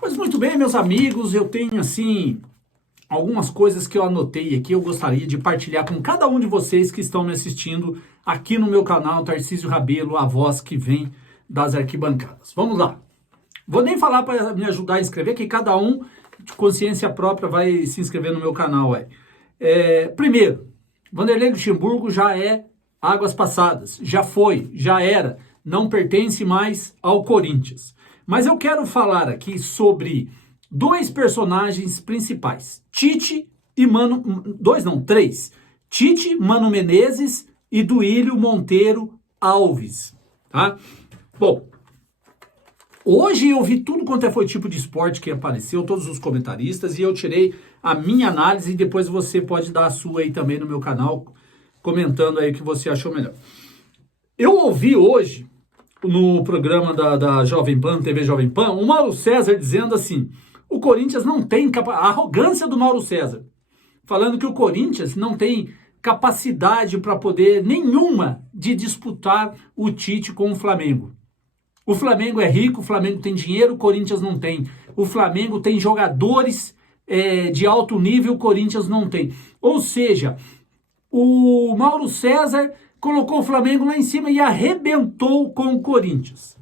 Pois muito bem, meus amigos, eu tenho assim algumas coisas que eu anotei aqui, eu gostaria de partilhar com cada um de vocês que estão me assistindo aqui no meu canal Tarcísio Rabelo, a voz que vem das arquibancadas. Vamos lá. Vou nem falar para me ajudar a inscrever, que cada um de consciência própria vai se inscrever no meu canal. Primeiro, Vanderlei Luxemburgo já é águas passadas, já foi, já era, não pertence mais ao Corinthians. Mas eu quero falar aqui sobre dois personagens principais, Tite e três, Tite, Mano Menezes e Duílio Monteiro Alves, tá? Bom, hoje eu vi tudo quanto foi tipo de esporte que apareceu, todos os comentaristas, e eu tirei a minha análise e depois você pode dar a sua aí também no meu canal, comentando aí o que você achou melhor. Eu ouvi hoje, no programa da Jovem Pan, TV Jovem Pan, o Mauro César dizendo assim, o Corinthians não tem a arrogância do Mauro César, falando que o Corinthians não tem capacidade para poder nenhuma de disputar o Tite com o Flamengo. O Flamengo é rico, o Flamengo tem dinheiro, o Corinthians não tem. O Flamengo tem jogadores de alto nível, o Corinthians não tem. Ou seja, o Mauro César colocou o Flamengo lá em cima e arrebentou com o Corinthians.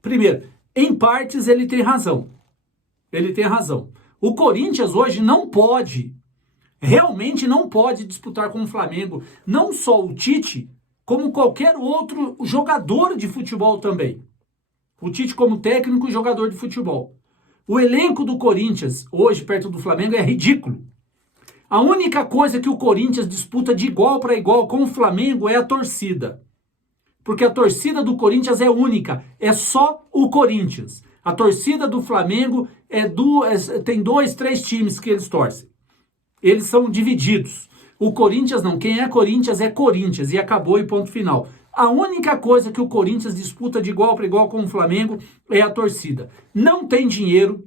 Primeiro, em partes ele tem razão. Ele tem razão. O Corinthians hoje não pode, realmente não pode disputar com o Flamengo, não só o Tite, como qualquer outro jogador de futebol também. O Tite como técnico e jogador de futebol. O elenco do Corinthians, hoje perto do Flamengo, é ridículo. A única coisa que o Corinthians disputa de igual para igual com o Flamengo é a torcida. Porque a torcida do Corinthians é única, é só o Corinthians. A torcida do Flamengo tem 2, 3 times que eles torcem. Eles são divididos. O Corinthians não, quem é Corinthians e acabou e ponto final. A única coisa que o Corinthians disputa de igual para igual com o Flamengo é a torcida. Não tem dinheiro,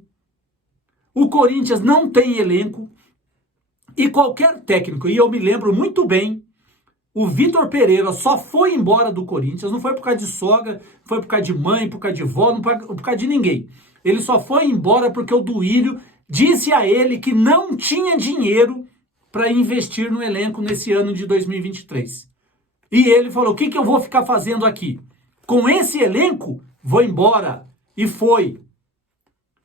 o Corinthians não tem elenco, e qualquer técnico, e eu me lembro muito bem, o Vitor Pereira só foi embora do Corinthians, não foi por causa de sogra, foi por causa de mãe, por causa de vó, não por causa de ninguém. Ele só foi embora porque o Duílio disse a ele que não tinha dinheiro para investir no elenco nesse ano de 2023. E ele falou, o que eu vou ficar fazendo aqui? Com esse elenco, vou embora. E foi.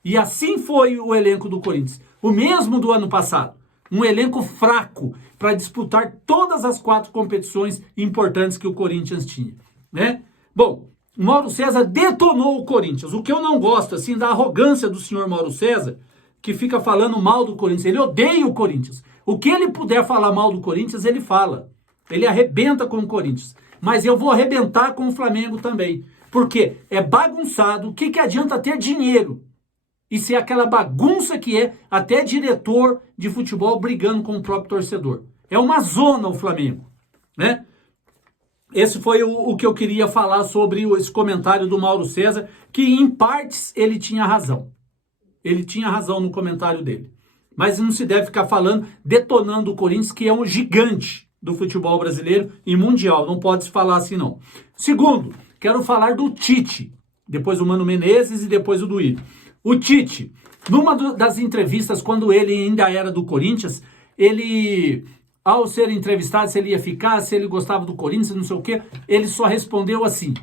E assim foi o elenco do Corinthians. O mesmo do ano passado. Um elenco fraco para disputar todas as 4 competições importantes que o Corinthians tinha, né? Bom, o Mauro César detonou o Corinthians. O que eu não gosto, assim, da arrogância do senhor Mauro César, que fica falando mal do Corinthians. Ele odeia o Corinthians. O que ele puder falar mal do Corinthians, ele fala. Ele arrebenta com o Corinthians. Mas eu vou arrebentar com o Flamengo também. Porque é bagunçado. O que adianta ter dinheiro? E ser aquela bagunça que é até diretor de futebol brigando com o próprio torcedor. É uma zona o Flamengo, né? Esse foi o que eu queria falar sobre esse comentário do Mauro César, que em partes ele tinha razão. Ele tinha razão no comentário dele. Mas não se deve ficar falando, detonando o Corinthians, que é um gigante do futebol brasileiro e mundial. Não pode se falar assim, não. Segundo, quero falar do Tite. Depois o Mano Menezes e depois o Duílio. O Tite, numa das entrevistas, quando ele ainda era do Corinthians, ele, ao ser entrevistado, se ele ia ficar, se ele gostava do Corinthians, não sei o quê, ele só respondeu assim,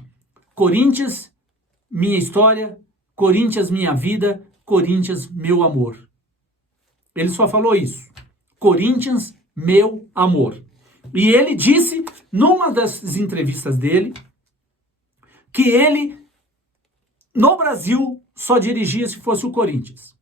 Corinthians, minha história, Corinthians, minha vida, Corinthians, meu amor. Ele só falou isso. Corinthians, meu amor. E ele disse, numa das entrevistas dele, que ele, no Brasil, só dirigia se fosse o Corinthians.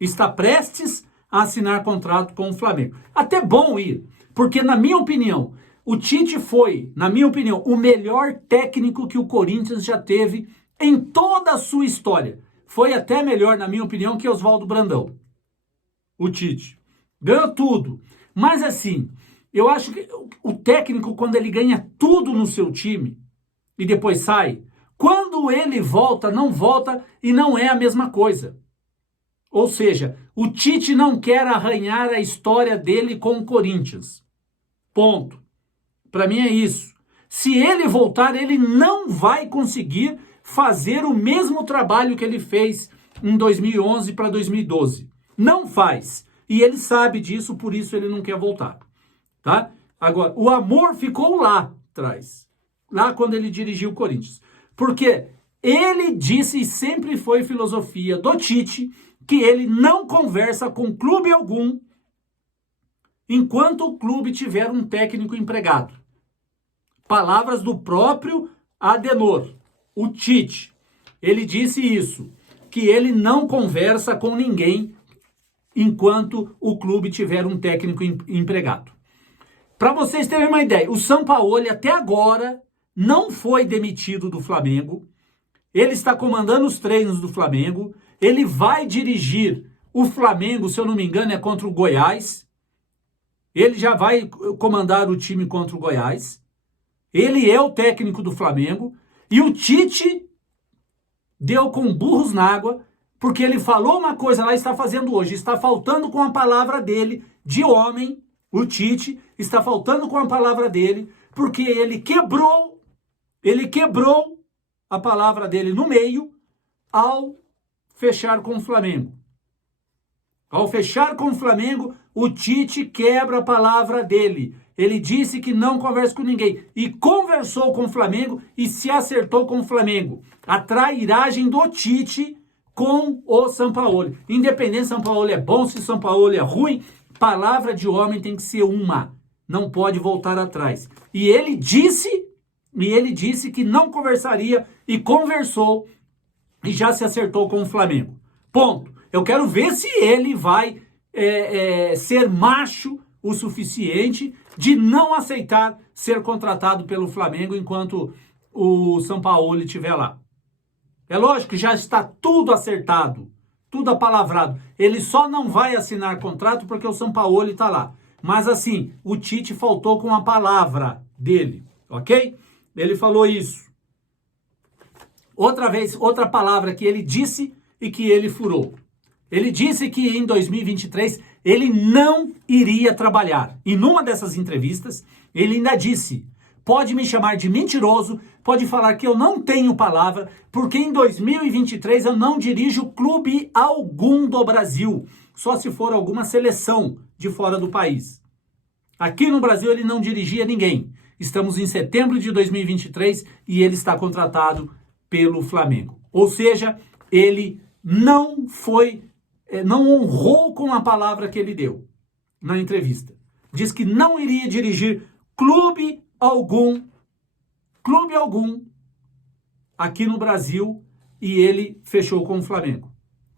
Está prestes a assinar contrato com o Flamengo. Até bom ir, porque na minha opinião, o Tite foi, na minha opinião, o melhor técnico que o Corinthians já teve em toda a sua história. Foi até melhor, na minha opinião, que Oswaldo Brandão. O Tite. Ganhou tudo. Mas assim, eu acho que o técnico, quando ele ganha tudo no seu time e depois sai, quando ele volta, não volta e não é a mesma coisa. Ou seja, o Tite não quer arranhar a história dele com o Corinthians. Ponto. Para mim é isso. Se ele voltar, ele não vai conseguir fazer o mesmo trabalho que ele fez em 2011 para 2012. Não faz. E ele sabe disso, por isso ele não quer voltar. Tá? Agora, o amor ficou lá atrás. Lá quando ele dirigiu o Corinthians. Porque ele disse, e sempre foi filosofia do Tite, que ele não conversa com clube algum enquanto o clube tiver um técnico empregado. Palavras do próprio Adenor, o Tite. Ele disse isso, que ele não conversa com ninguém enquanto o clube tiver um técnico empregado. Para vocês terem uma ideia, o Sampaoli até agora não foi demitido do Flamengo. Ele está comandando os treinos do Flamengo. Ele vai dirigir o Flamengo, se eu não me engano, é contra o Goiás. Ele já vai comandar o time contra o Goiás. Ele é o técnico do Flamengo. E o Tite deu com burros na água, porque ele falou uma coisa lá e está fazendo hoje. Está faltando com a palavra dele, de homem, o Tite, está faltando com a palavra dele, porque ele quebrou a palavra dele no meio ao fechar com o Flamengo. Ao fechar com o Flamengo, o Tite quebra a palavra dele. Ele disse que não conversa com ninguém. E conversou com o Flamengo e se acertou com o Flamengo. A trairagem do Tite com o Sampaoli. Independente se Sampaoli é bom, se Sampaoli é ruim, palavra de homem tem que ser uma. Não pode voltar atrás. E ele disse que não conversaria e conversou e já se acertou com o Flamengo. Ponto. Eu quero ver se ele vai ser macho o suficiente de não aceitar ser contratado pelo Flamengo enquanto o Sampaoli estiver lá. É lógico que já está tudo acertado, tudo apalavrado. Ele só não vai assinar contrato porque o Sampaoli está lá. Mas assim, o Tite faltou com a palavra dele, ok? Ele falou isso. Outra palavra que ele disse e que ele furou. Ele disse que em 2023 ele não iria trabalhar. E numa dessas entrevistas, ele ainda disse: pode me chamar de mentiroso, pode falar que eu não tenho palavra, porque em 2023 eu não dirijo clube algum do Brasil, só se for alguma seleção de fora do país. Aqui no Brasil ele não dirigia ninguém. Estamos em setembro de 2023 e ele está contratado pelo Flamengo. Ou seja, ele não honrou com a palavra que ele deu na entrevista. Diz que não iria dirigir clube algum aqui no Brasil e ele fechou com o Flamengo.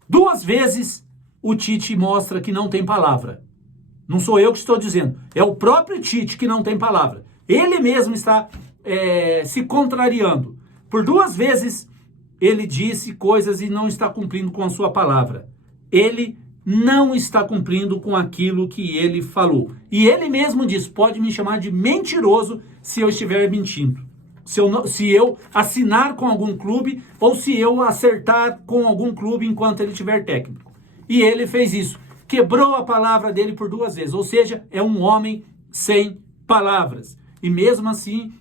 2 vezes o Tite mostra que não tem palavra. Não sou eu que estou dizendo, é o próprio Tite que não tem palavra. Ele mesmo está se contrariando. Por 2 vezes ele disse coisas e não está cumprindo com a sua palavra. Ele não está cumprindo com aquilo que ele falou. E ele mesmo diz, pode me chamar de mentiroso se eu estiver mentindo. Se eu assinar com algum clube ou se eu acertar com algum clube enquanto ele tiver técnico. E ele fez isso. Quebrou a palavra dele por 2 vezes. Ou seja, é um homem sem palavras. E mesmo assim,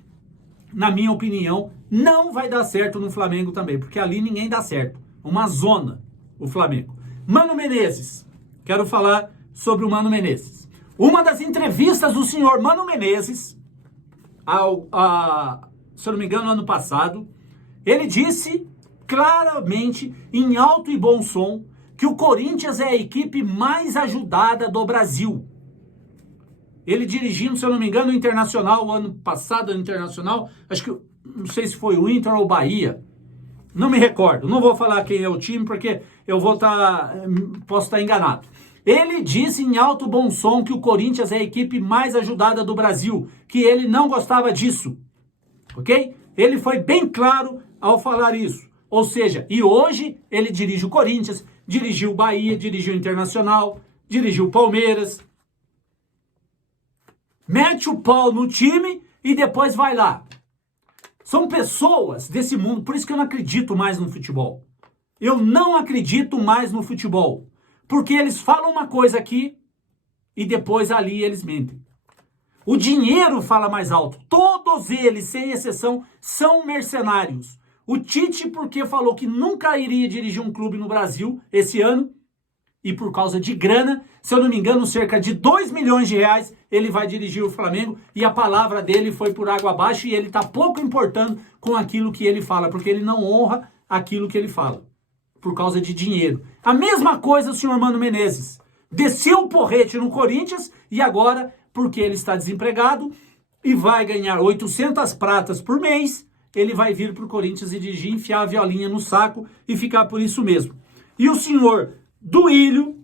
na minha opinião, não vai dar certo no Flamengo também. Porque ali ninguém dá certo. Uma zona, o Flamengo. Mano Menezes. Quero falar sobre o Mano Menezes. Uma das entrevistas do senhor Mano Menezes, se eu não me engano, no ano passado, ele disse claramente, em alto e bom som, que o Corinthians é a equipe mais ajudada do Brasil. Ele dirigindo, se eu não me engano, o Internacional, o ano passado, o Internacional, acho que, não sei se foi o Inter ou o Bahia, não me recordo, não vou falar quem é o time, porque eu posso estar enganado. Ele disse em alto bom som que o Corinthians é a equipe mais ajudada do Brasil, que ele não gostava disso, ok? Ele foi bem claro ao falar isso. Ou seja, e hoje ele dirige o Corinthians, dirigiu o Bahia, dirigiu o Internacional, dirigiu o Palmeiras. Mete o pau no time e depois vai lá. São pessoas desse mundo, por isso que eu não acredito mais no futebol. Eu não acredito mais no futebol. Porque eles falam uma coisa aqui e depois ali eles mentem. O dinheiro fala mais alto. Todos eles, sem exceção, são mercenários. O Tite, porque falou que nunca iria dirigir um clube no Brasil esse ano, e por causa de grana, se eu não me engano, cerca de 2 milhões de reais, ele vai dirigir o Flamengo, e a palavra dele foi por água abaixo, e ele está pouco importando com aquilo que ele fala, porque ele não honra aquilo que ele fala, por causa de dinheiro. A mesma coisa o senhor Mano Menezes. Desceu o porrete no Corinthians, e agora, porque ele está desempregado, e vai ganhar 800 pratas por mês, ele vai vir para o Corinthians e dirigir, enfiar a violinha no saco, e ficar por isso mesmo. E o senhor Duílio,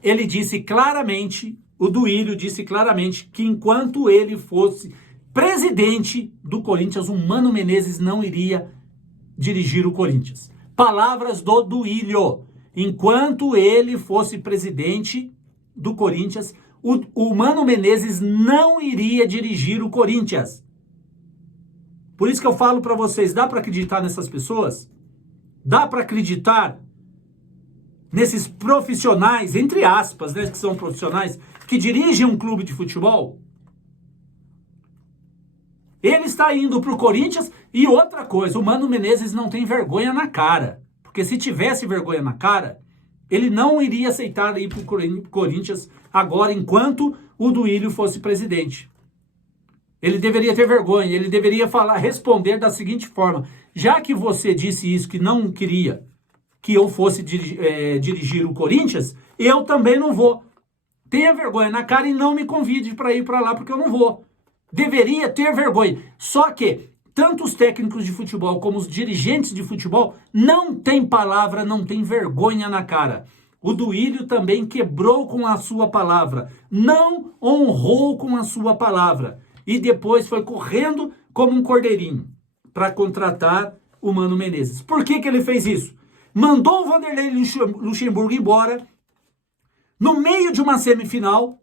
ele disse claramente, o Duílio disse claramente que enquanto ele fosse presidente do Corinthians, o Mano Menezes não iria dirigir o Corinthians. Palavras do Duílio. Enquanto ele fosse presidente do Corinthians, o Mano Menezes não iria dirigir o Corinthians. Por isso que eu falo para vocês, dá para acreditar nessas pessoas? Dá para acreditar nesses profissionais, entre aspas, né, que são profissionais, que dirigem um clube de futebol? Ele está indo para o Corinthians, e outra coisa, o Mano Menezes não tem vergonha na cara. Porque se tivesse vergonha na cara, ele não iria aceitar ir para o Corinthians agora, enquanto o Duílio fosse presidente. Ele deveria ter vergonha, ele deveria responder da seguinte forma: já que você disse isso, que não queria que eu fosse dirigir o Corinthians, eu também não vou. Tenha vergonha na cara e não me convide para ir para lá, porque eu não vou. Deveria ter vergonha. Só que tanto os técnicos de futebol como os dirigentes de futebol não têm palavra, não têm vergonha na cara. O Duílio também quebrou com a sua palavra, não honrou com a sua palavra, e depois foi correndo como um cordeirinho para contratar o Mano Menezes. Por que ele fez isso? Mandou o Vanderlei Luxemburgo embora no meio de uma semifinal,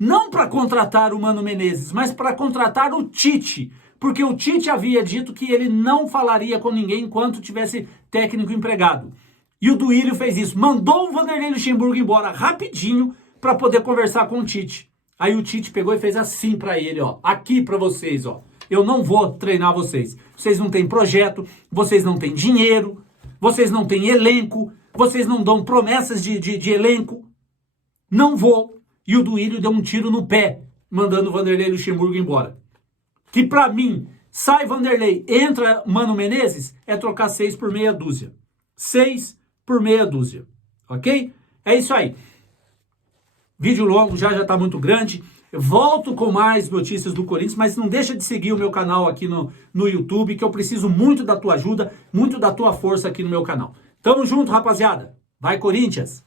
não para contratar o Mano Menezes, mas para contratar o Tite, porque o Tite havia dito que ele não falaria com ninguém enquanto tivesse técnico empregado. E o Duílio fez isso, mandou o Vanderlei Luxemburgo embora rapidinho para poder conversar com o Tite. Aí o Tite pegou e fez assim para ele, ó, aqui para vocês, ó. Eu não vou treinar vocês. Vocês não têm projeto, vocês não têm dinheiro, vocês não têm elenco, vocês não dão promessas de elenco. Não vou. E o Duílio deu um tiro no pé, mandando o Vanderlei Luxemburgo embora. Que pra mim, sai Vanderlei, entra Mano Menezes, é trocar 6 por meia dúzia. 6 por meia dúzia. Ok? É isso aí. Vídeo longo, já tá muito grande. Eu volto com mais notícias do Corinthians, mas não deixa de seguir o meu canal aqui no YouTube, que eu preciso muito da tua ajuda, muito da tua força aqui no meu canal. Tamo junto, rapaziada. Vai, Corinthians!